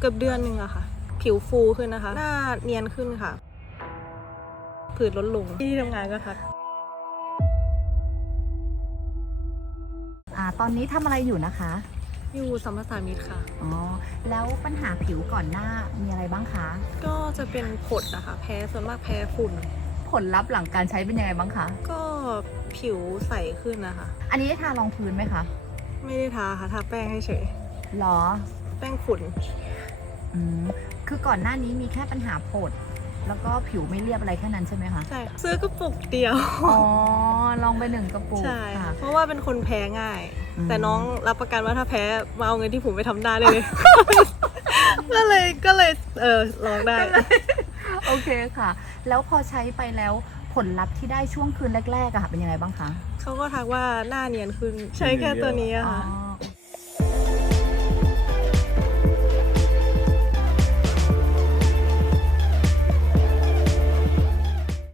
เกือบเดือนหนึ่งอะค่ะ ผิวฟูขึ้นนะคะ หน้าเนียนขึ้นค่ะ ผื่นลดลงที่ทำงานก็ทักอ่าตอนนี้ทำอะไรอยู่นะคะ อยู่สัมภาษามิตรค่ะ อ๋อ แล้วปัญหาผิวก่อนหน้ามีอะไรบ้างคะ ก็จะเป็นผดนะคะ แพ้ส่วนมากแพ้ฝุ่น ผลลัพธ์หลังการใช้เป็นยังไงบ้างคะ ก็ผิวใสขึ้นนะคะ อันนี้ได้ทารองพื้นไหมคะ ไม่ได้ทาค่ะทาแป้งให้เฉย หรอ แป้งฝุ่น อืมคือก่อนหน้านี้มีแค่ปัญหาผดแล้วก็ผิวไม่เรียบอะไรแค่นั้นใช่ไหมคะ ใช่ซื้อกระปุกเดียว อ๋อ ลองไปหนึ่งกระปุกใช่ ค่ะ เพราะว่าเป็นคนแพ้ง่าย อืม แต่น้องรับประกันว่าถ้าแพ้มาเอาเงินที่ผมไปทำได้เลย ก็เลยก็เลยเออลองได้ โอเคค่ะ แล้วพอใช้ไปแล้วผลลัพธ์ที่ได้ช่วงคืนแรกๆอะค่ะเป็นยังไงบ้างคะ เขาก็ทักว่าหน้าเนียนขึ้น ใช้แค่ตัวนี้อะอ๋อค่ะ